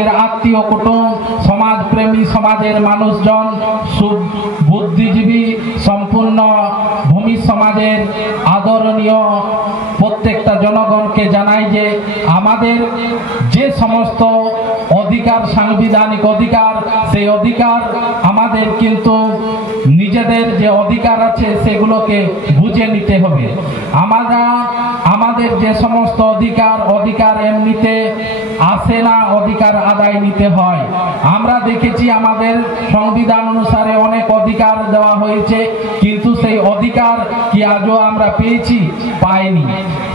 সমাজের আত্মীয় কুটুম, সমাজপ্রেমী, সমাজের মানুষজন, বুদ্ধিজীবী, সম্পূর্ণ ভূমি সমাজের আদরণীয় প্রত্যেকটা জনগণকে জানাই যে আমাদের যে সমস্ত অধিকার, সাংবিধানিক অধিকার, সেই অধিকার আমাদের কিন্তু নিজেদের যে অধিকার আছে সেগুলোকে বুঝে নিতে হবে। আমাদের যে সমস্ত অধিকার এমনিতে আসে না, অধিকার আদায় নিতে হয়। আমরা দেখেছি আমাদের সংবিধান অনুসারে অনেক অধিকার দেওয়া হয়েছে, কিন্তু সেই অধিকার কি আজও আমরা পেয়েছি? পাইনি।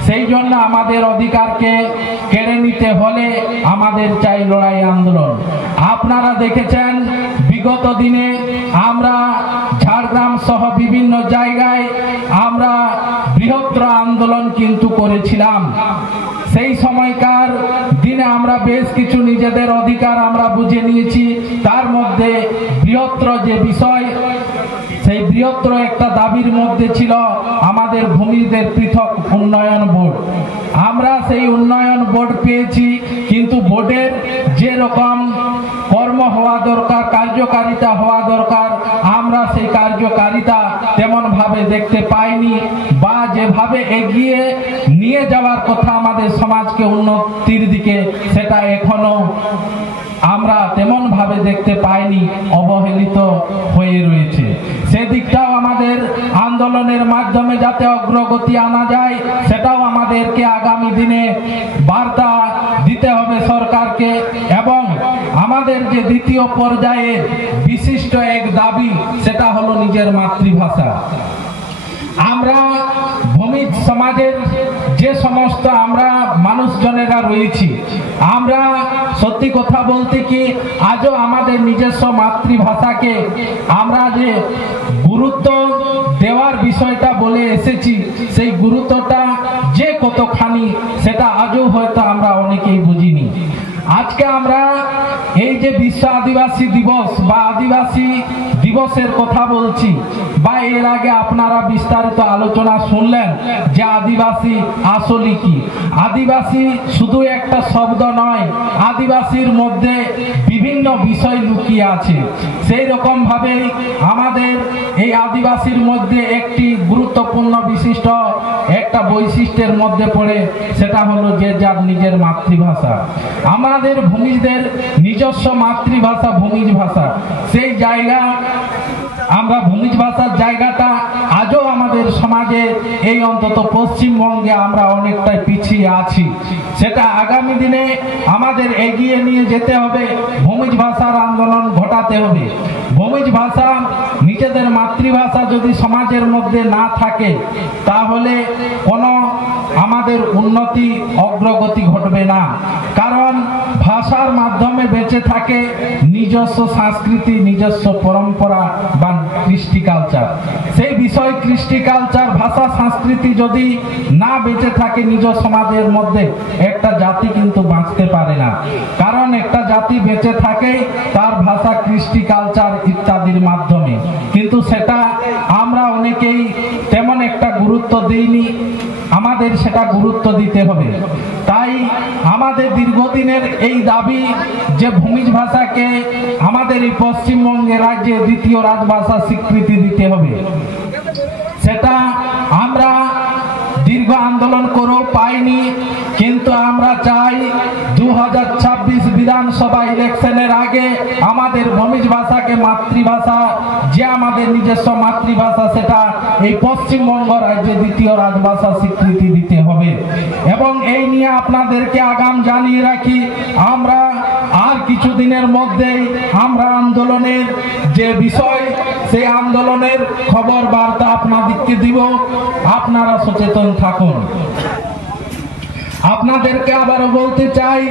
সেই জন্য আমাদের অধিকারকে কেড়ে নিতে হলে আমাদের চাই লড়াই, আন্দোলন। আপনারা দেখেছেন বিগত দিনে আমরা ঝাড়গ্রাম সহ বিভিন্ন জায়গায় আমরা বৃহত্তর আন্দোলন কিন্তু করেছিলাম। সেই সময়কার দিনে আমরা বেশ কিছু নিজেদের অধিকার আমরা বুঝে নিয়েছি। তার মধ্যে বৃহত্তর যে বিষয়, সেই বৃহত্তর একটা দাবির মধ্যে ছিল আমাদের ভূমিদের পৃথক উন্নয়ন বোর্ড। আমরা সেই উন্নয়ন বোর্ড পেয়েছি, কিন্তু বোর্ডের যে রকম কর্ম হওয়া দরকার, কার্যকারিতা হওয়া দরকার, আমরা সেই কার্যকারিতা তেমন ভাবে দেখতে পাইনি, বা যেভাবে এগিয়ে নিয়ে যাওয়ার কথা আমাদের সমাজকে উন্নতির দিকে, সেটা এখনো আমরা তেমন ভাবে দেখতে পাইনি, অবহেলিত হয়ে রয়েছে। সেদিকটাও আমাদের আন্দোলনের মাধ্যমে যাতে অগ্রগতি আনা যায়, সেটাও আমাদেরকে আগামী দিনে বার্তা দিতে হবে সরকারকে। এবং আমাদের যে দ্বিতীয় পর্যায়ে বিশিষ্ট এক দাবি, সেটা হলো নিজের মাতৃভাষা। আমরা ভূমি সমাজের যে সমস্ত আমরা মানুষজনেরা রয়েছি, আমরা সত্যি কথা বলতে কি আজও আমাদের নিজস্ব মাতৃভাষাকে আমরা যে গুরুত্ব দেওয়ার বিষয়টা বলে এসেছি, সেই গুরুত্বটা যে কতখানি সেটা আজও হয়তো আমরা অনেকেই বুঝিনি। আজকে আমরা এই যে বিশ্ব আদিবাসী দিবস বা আদিবাসী দিবসের কথা বলছি, বা এর আগে আপনারা বিস্তারিত আলোচনা শুনলেন যে আদিবাসী আসলে কি। আদিবাসী শুধু একটা শব্দ নয়, আদিবাসীর মধ্যে বিভিন্ন বিষয় লুকিয়ে আছে। সেই রকম ভাবে আমাদের এই আদিবাসীর মধ্যে একটি গুরুত্বপূর্ণ বিশিষ্ট একটা বৈশিষ্ট্যের মধ্যে পড়ে, সেটা হলো যে যার নিজের মাতৃভাষা। আমাদের ভূমিজদের নিজস্ব মাতৃভাষা ভূমিজ ভাষা। সেই জায়গা, আমরা ভূমিজ ভাষার জায়গাটা আজও আমাদের সমাজে, এই অন্তত পশ্চিমবঙ্গে আমরা অনেকটাই পিছিয়ে আছি। সেটা আগামী দিনে আমাদের এগিয়ে নিয়ে যেতে হবে, ভূমিজ ভাষার আন্দোলন ঘটাতে হবে। ভূমিজ ভাষা, নিজেদের মাতৃভাষা যদি সমাজের মধ্যে না থাকে, তাহলে কোনো আমাদের উন্নতি, অগ্রগতি ঘটবে না। কারণ ভাষার মাধ্যমে বেঁচে থাকে নিজস্ব সংস্কৃতি, নিজস্ব পরম্পরা বা কৃষ্টি কালচার। সেই বিষয় কৃষ্টি কালচার, ভাষা, সংস্কৃতি যদি না বেঁচে থাকে নিজ সমাজের মধ্যে, একটা জাতি কিন্তু বাঁচতে পারে না। কারণ একটা জাতি বেঁচে থাকে তার ভাষা, কৃষ্টি কালচার ইত্যাদির মাধ্যমে, কিন্তু সেটা আমরা অনেকেই তেমন একটা গুরুত্ব দিইনি। আমাদের সেটা গুরুত্ব দিতে হবে। তাই আমাদের দীর্ঘদিনের এই দাবি যে ভূমিজ ভাষাকে আমাদের এই পশ্চিমবঙ্গে রাজ্যে দ্বিতীয় রাজভাষা স্বীকৃতি দিতে হবে, সেটা আমরা দীর্ঘ আন্দোলন করেও পাইনি। কিন্তু আমরা চাই 2026 বিধানসভা ইলেকশনের আগে আমাদের ভূমিজ ভাষাকে মাতৃভাষা, যে আমাদের নিজস্ব মাতৃভাষা, সেটা এই পশ্চিমবঙ্গ রাজ্যে দ্বিতীয় রাজভাষা স্বীকৃতি দিতে হবে। এবং এই নিয়ে আপনাদেরকে আগাম জানিয়ে রাখি, আমরা আর কিছুদিনের মধ্যেই আমরা আন্দোলনের যে বিষয়, সেই আন্দোলনের খবর বার্তা আপনাদেরকে দিব। আপনারা সচেতন থাকুন। আপনাদেরকে আবারও বলতে চাই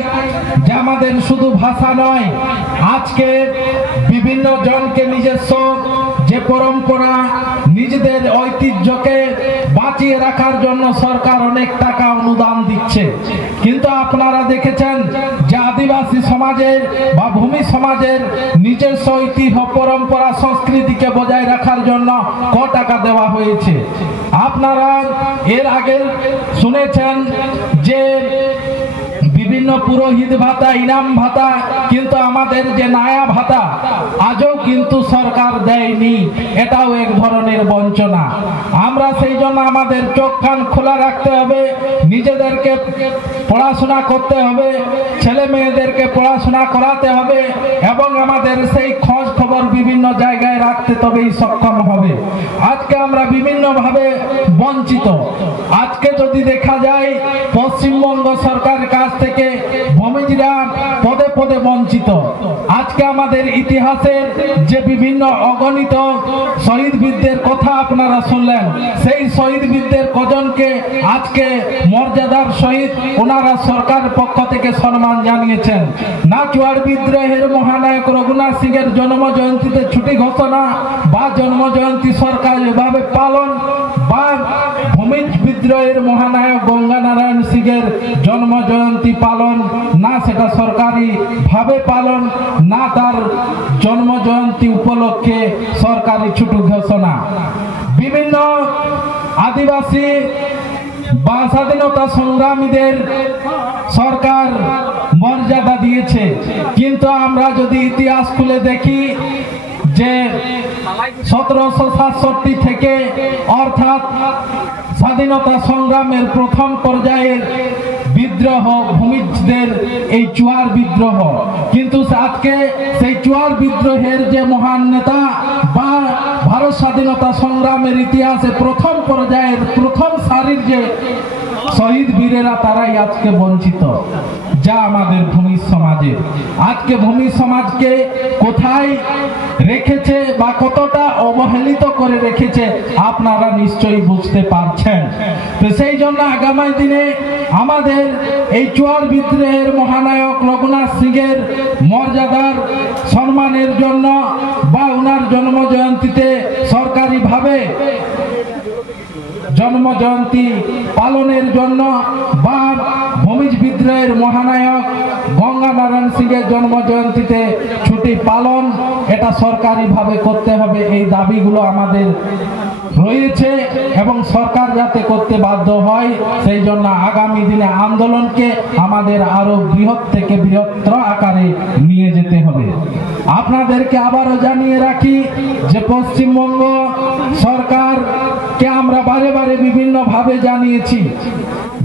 যে আমাদের শুধু ভাষা নয়, আজকে বিভিন্ন জনকে নিজস্ব যে পরম্পরা, নিজেদের ঐতিহ্যকে বাঁচিয়ে রাখার জন্য সরকার অনেক টাকা অনুদান দিচ্ছে। কিন্তু আপনারা দেখেছেন যে আদিবাসী সমাজের বা ভূমি সমাজের নিজস্ব ঐতিহ্য, পরম্পরা, সংস্কৃতিকে বজায় রাখার জন্য ক টাকা দেওয়া হয়েছে। আপনারা এর আগে শুনেছেন যে বিভিন্ন পুরোহিত ভাতা, ইনাম ভাতা, কিন্তু আমাদের যে নায়া ভাতা আজও কিন্তু সরকার দেয়নি। এটাও এক ধরনের বঞ্চনা। আমরা সেই জন্য আমাদের চোখ কান খোলা রাখতে হবে, নিজেদেরকে পড়াশোনা করতে হবে, ছেলে মেয়েদেরকে পড়াশোনা করাতে হবে এবং আমাদের সেই খোঁজ খবর বিভিন্ন জায়গায় রাখতে তবেই সক্ষম হবে। আজকে আমরা বিভিন্ন ভাবে বঞ্চিত। আজকে যদি দেখা যায় পশ্চিমবঙ্গ সরকারের কাছ থেকে ভূমিজরা পদে পদে বঞ্চিত। আজকে আমাদের ইতিহাসের যে বিভিন্ন অগণিত শহীদ বীরদের কথা আপনারা শুনলেন, সেই শহীদ বীরদের কজনকে আজকে মর্যাদার সহিত ওনারা সরকারের পক্ষ থেকে সম্মান জানিয়েছেন। না চুয়াড় বিদ্রোহের মহানায়ক রঘুনাথ সিং এর জন্ম জয়ন্তীতে ছুটি ঘোষণা বা জন্ম জয়ন্তী সরকারিভাবে পালন, বা ভূমিজ বিদ্রোহের মহানায়ক গঙ্গানারায়ণ সিং এর জন্ম জয়ন্তী পালন, না সেটা সরকারি ভাবে পালন, না তার জন্ম জয়ন্তী উপলক্ষে সরকারি ছুটি ঘোষণা। বিভিন্ন আদিবাসী বা স্বাধীনতা সংগ্রামীদের সরকার মর্যাদা দিয়েছে, কিন্তু আমরা যদি ইতিহাস খুলে দেখি যে 1767 থেকে অর্থাৎ স্বাধীনতা সংগ্রামের প্রথম পর্যায়ের বিদ্রোহ ভূমিজদের এই চুয়ার বিদ্রোহ, কিন্তু আজকে সেই চুয়ার বিদ্রোহের যে মহান নেতা বা ভারত স্বাধীনতা সংগ্রামের ইতিহাসে প্রথম পর্যায়ের প্রথম সারির যে শহীদ বীরেরা তারাই আজকে বঞ্চিত, যা আমাদের ভূমি সমাজের। আজকে ভূমি সমাজকে কোথায় রেখেছে বা কতটা অবহেলিত করে রেখেছে আপনারা নিশ্চয়ই বুঝতে পারছেন। তো সেই জন্য আগামী দিনে আমাদের এই চুয়ার বিদ্রোহের মহানায়ক রঘুনাথ সিং এর মর্যাদার সম্মানের জন্য বা ওনার জন্ম জয়ন্তীতে সরকারিভাবে জন্ম জয়ন্তী পালনের জন্য বা ভূমিজ বিদ্রোহের মহানায়ক গঙ্গানারায়ণ সিং এর জন্ম জয়ন্তীতে ছুটি পালন, এটা সরকারিভাবে করতে হবে। এই দাবিগুলো আমাদের রয়েছে এবং সরকার যাতে করতে বাধ্য হয়, সেই জন্য আগামী দিনে আন্দোলনকে আমাদের আরো বৃহৎ থেকে বৃহত্তর আকারে নিয়ে যেতে হবে। আপনাদেরকে আবারও জানিয়ে রাখি যে পশ্চিমবঙ্গ সরকারকে আমরা বারে বারে বিভিন্ন ভাবে জানিয়েছি,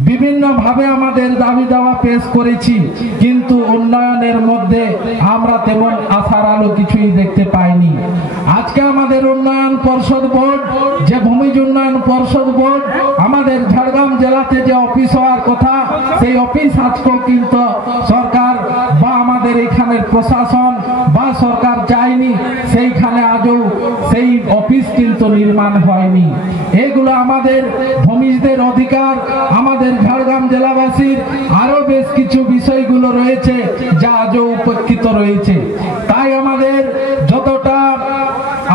বিভিন্ন ভাবে আমাদের দাবি দাওয়া পেশ করেছি, কিন্তু উন্নয়নের মধ্যে আমরা তেমন আশার আলো কিছুই দেখতে পাইনি। আজকে আমাদের উন্নয়ন পর্ষদ বোর্ড, যে ভূমিজ উন্নয়ন পর্ষদ বোর্ড আমাদের ঝাড়গ্রাম জেলাতে যে অফিস হওয়ার কথা, সেই অফিস আজকেও কিন্তু সরকার বা আমাদের এখানের প্রশাসন বা সরকার চায়নি, সেইখানে আজও সেই অফিস কিন্তু নির্মাণ হয়নি। এগুলো আমাদের ভূমিজদের অধিকার, আমাদের ঝাড়গ্রাম জেলাবাসীর আরো বেশ কিছু বিষয়গুলো রয়েছে যা আজও উপেক্ষিত রয়েছে। তাই আমাদের যতটা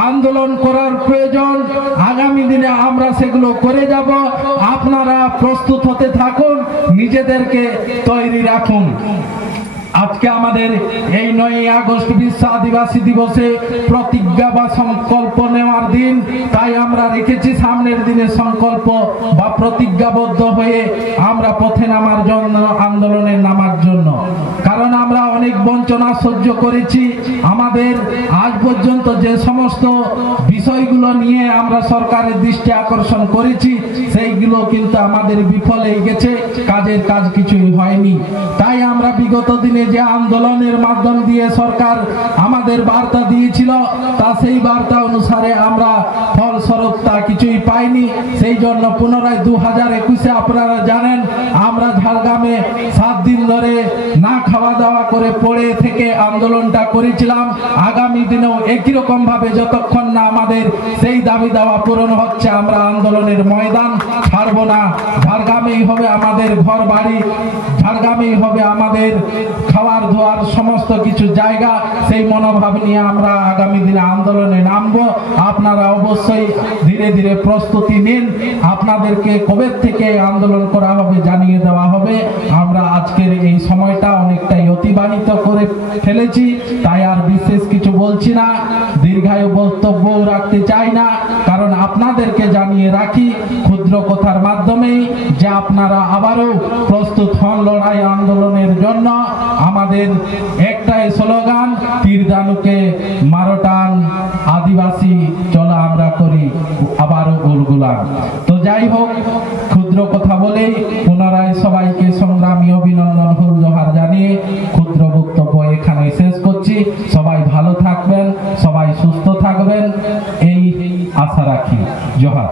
আন্দোলন করার প্রয়োজন, আগামী দিনে আমরা সেগুলো করে যাব। আপনারা প্রস্তুত হতে থাকুন, নিজেদেরকে তৈরি রাখুন। আজকে আমাদের এই 9ই আগস্ট বিশ্ব আদিবাসী দিবসে প্রতিজ্ঞা বা সংকল্প নেওয়ার দিন, তাই আমরা রেখেছি সামনের দিনে সংকল্প বা প্রতিজ্ঞাবদ্ধ হয়ে আমরা পথে নামার জন্য, আন্দোলনে নামার জন্য। কারণ আমরা অনেক বঞ্চনা সহ্য করেছি। আমাদের আজ পর্যন্ত যে সমস্ত বিষয়গুলো নিয়ে আমরা সরকারের দৃষ্টি আকর্ষণ করেছি, সেইগুলো কিন্তু আমাদের বিফলে গেছে, কাজের কাজ কিছুই হয়নি। তাই আমরা বিগত দিনে যে আন্দোলনের মাধ্যম দিয়ে সরকার আমাদের বার্তা দিয়েছিল, তা সেই বার্তা অনুসারে আমরা ফলস্বরূপ তা কিছুই পাইনি। সেই জন্য পুনরায় 2021-এ আপনারা জানেন আমরা ঝাড়গ্রামে 7 দিন ধরে না খাওয়া দাওয়া করে পড়ে থেকে আন্দোলনটা করেছিলাম। আগামী দিনেও একই রকম ভাবে যতক্ষণ না আমাদের সেই দাবি দাওয়া পূরণ হচ্ছে, আমরা আন্দোলনের ময়দান ছাড়ব না। ঝাড়গ্রামেই হবে আমাদের ঘর বাড়ি, ঝাড়গ্রামেই হবে আমাদের খাওয়ার ধোয়ার সমস্ত কিছু জায়গা। সেই মনোভাব নিয়ে আমরা আগামী দিনে আন্দোলনে নামবো। আপনারা অবশ্যই ধীরে ধীরে প্রস্তুতি নিন। আপনাদেরকে কবে থেকে আন্দোলন করা হবে জানিয়ে দেওয়া হবে। আমরা আজকের এই সময়টা অনেকটাই অতিবাহিত করে ফেলেছি, তাই আর বিশেষ কিছু বলছি না, দীর্ঘায়ু বক্তব্য রাখতে চাই না। কারণ কারণ আপনাদেরকে জানিয়ে রাখি ক্ষুদ্র কথার মাধ্যমে যে আপনারা আবারও প্রস্তুত হন লড়াই আন্দোলনের জন্য। আমাদের একটাই স্লোগান, তীর দানুকে মারটান, আদিবাসী চলো আমরা করি আবারও উলগুলান। তো যাই হোক, ক্ষুদ্র কথা বলেই পুনরায় সবাইকে সংগ্রামী অভিনন্দন হুল জোহার জানিয়ে ক্ষুদ্র বক্তব্য এখানে শেষ করছি। সবাই ভালো থাকবেন, সবাই সুস্থ থাকবেন, এই আশা রাখি। জোহার।